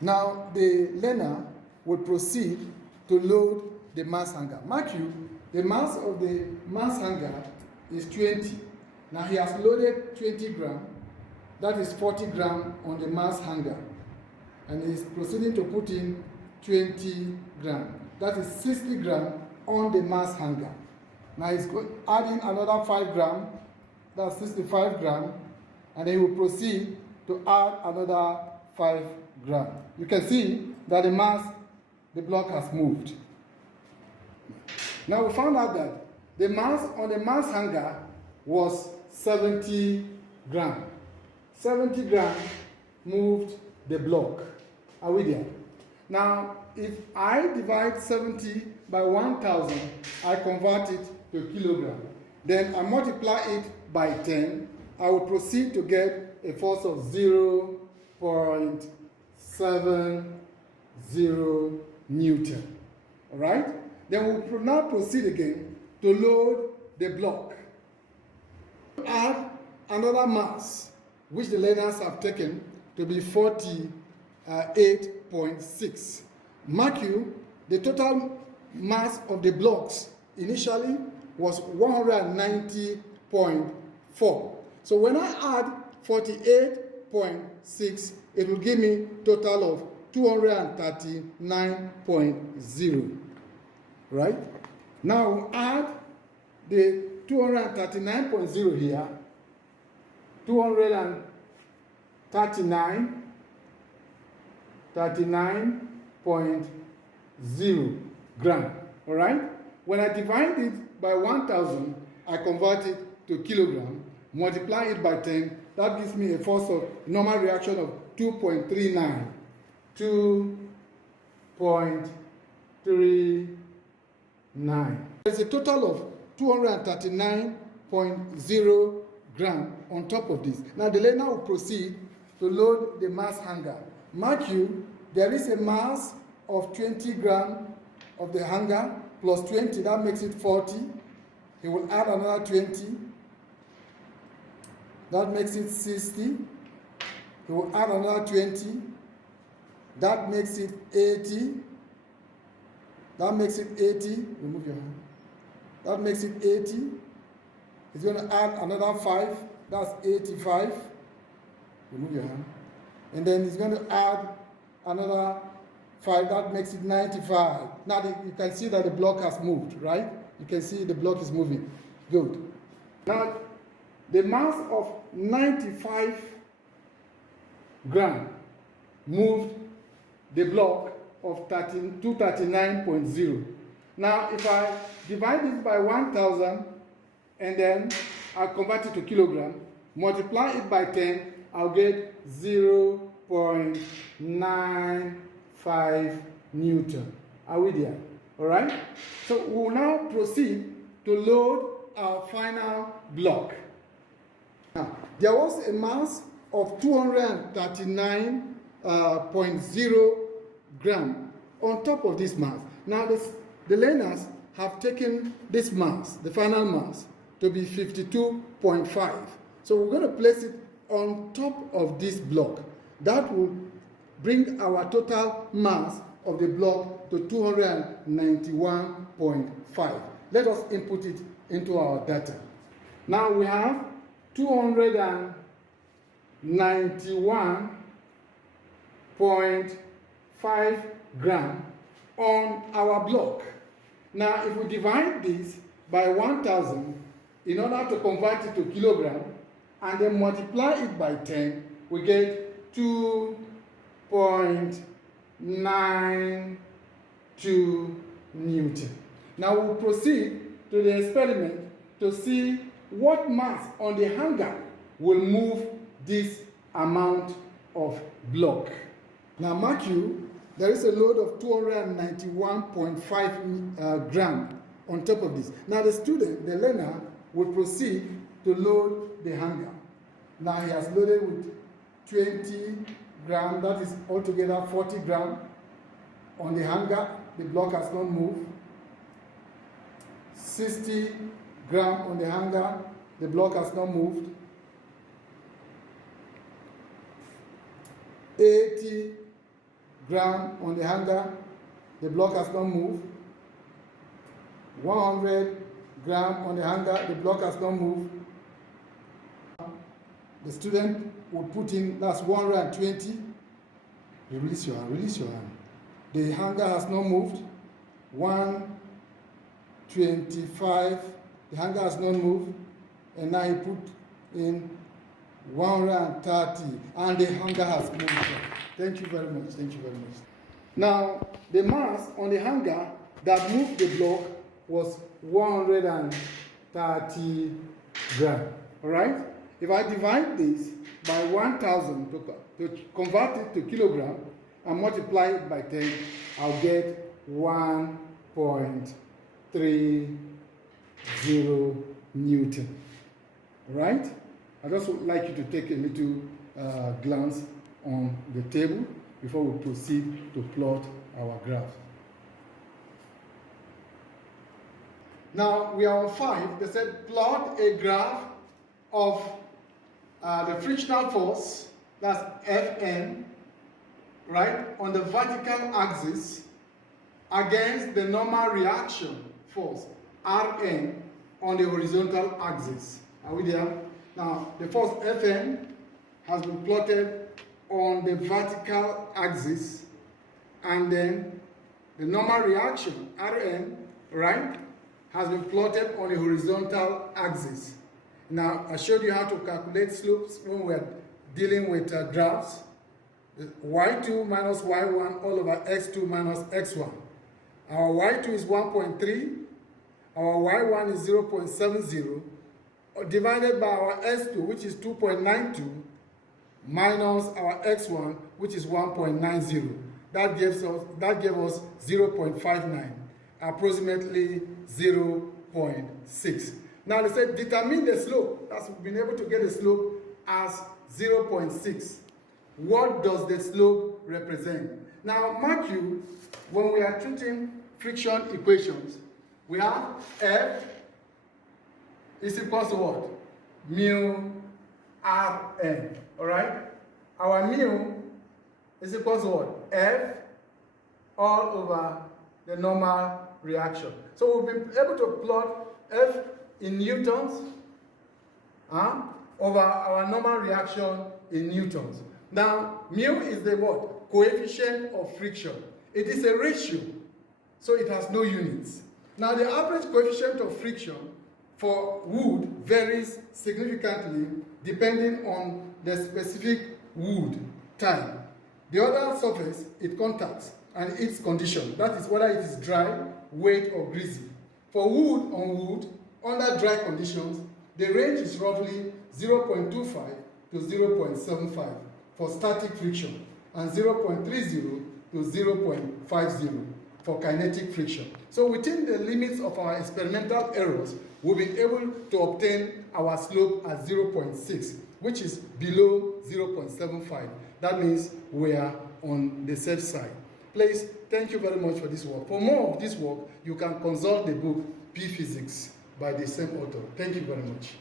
Now the learner will proceed to load the mass hanger. Mark you, the mass of the mass hanger is 20. Now he has loaded 20 gram, that is 40 gram on the mass hanger. And he's proceeding to put in 20 gram, that is 60 gram on the mass hanger. Now he's adding another 5 gram, that's 65 gram, and then he will proceed to add another 5 gram. You can see that the block has moved. Now we found out that the mass on the mass hanger was 70 gram. 70 gram moved the block. Are we there? Now, if I divide 70 by 1,000, I convert it to kilogram. Then I multiply it by 10. I will proceed to get a force of 0.70 Newton. All right? Then we will now proceed again to load the block. Add another mass, which the learners have taken to be 48.6. Mark you, the total mass of the blocks initially was 190.4. So when I add 48.6, it will give me total of 239.0. Right? Now we'll add the 239.0 here, 39.0 gram. All right? When I divide it by 1,000, I convert it to kilogram, multiply it by 10, that gives me a force of normal reaction of 2.39. 2.39. There's a total of 239.0 gram on top of this. Now the learner will proceed to load the mass hanger. Mark you, there is a mass of 20 gram of the hanger plus 20, that makes it 40. He will add another 20. That makes it 60. He will add another 20. That makes it 80. That makes it 80. Remove your hand. That makes it 80. He's going to add another 5. That's 85. Remove your hand. And then he's going to add another 5. That makes it 95. Now you can see that the block has moved, right? You can see the block is moving. Good. Now, the mass of 95 gram moved the block of 239.0. Now, if I divide this by 1,000 and then I convert it to kilogram, multiply it by 10, I'll get 0.95 Newton. Are we there? All right? So we'll now proceed to load our final block. Now, there was a mass of 239.0 gram on top of this mass. Now, the learners have taken this mass, the final mass, to be 52.5. So we're going to place it on top of this block. That will bring our total mass of the block to 291.5. Let us input it into our data. Now we have 291.5 gram on our block. Now, if we divide this by 1,000 in order to convert it to kilogram and then multiply it by 10, we get 2.92 Newton. Now we'll proceed to the experiment to see what mass on the hanger will move this amount of block. Now mark you, there is a load of 291.5 gram on top of this. Now the student, the learner, will proceed to load the hanger. Now he has loaded with 20 gram, that is altogether 40 gram on the hanger. The block has not moved. 60 gram on the hanger, the block has not moved. 80 gram on the hanger, the block has not moved. 100 gram on the hanger, the block has not moved. The student would put in, that's 120. Release your hand, release your hand. The hanger has not moved. 125, the hanger has not moved. And now he put in 130, and the hanger has moved. Thank you very much, thank you very much. Now, the mass on the hanger that moved the block was 130 grams, all right? If I divide this by 1,000 to convert it to kilogram and multiply it by 10, I'll get 1.30 Newton, all right? I just would like you to take a little glance on the table before we proceed to plot our graph. Now we are on 5. They said plot a graph of the frictional force, that's Fn, right, on the vertical axis against the normal reaction force, Rn, on the horizontal axis. Are we there? Now, the force Fn has been plotted on the vertical axis, and then the normal reaction, Rn, right, has been plotted on the horizontal axis. Now, I showed you how to calculate slopes when we're dealing with graphs. y2 minus y1 all over x2 minus x1. Our y2 is 1.3, our y1 is 0.70, divided by our s2, which is 2.92, minus our x1, which is 1.90. That gave us 0.59, approximately 0.6. Now they said determine the slope. That's, we've been able to get the slope as 0.6. What does the slope represent? Now mark you, when we are treating friction equations, we have F is equal to what? Mu Rn, all right? Our mu is equal to what? F all over the normal reaction. So we've been able to plot F in newtons over our normal reaction in newtons. Now, mu is the what? Coefficient of friction. It is a ratio, so it has no units. Now, the average coefficient of friction for wood varies significantly depending on the specific wood type, the other surface it contacts, and its condition. That is whether it is dry, wet, or greasy. For wood on wood, under dry conditions, the range is roughly 0.25 to 0.75 for static friction and 0.30 to 0.50 for kinetic friction. So within the limits of our experimental errors, we've been able to obtain our slope at 0.6, which is below 0.75. That means we are on the safe side. Please, thank you very much for this work. For more of this work, you can consult the book P Physics by the same author. Thank you very much.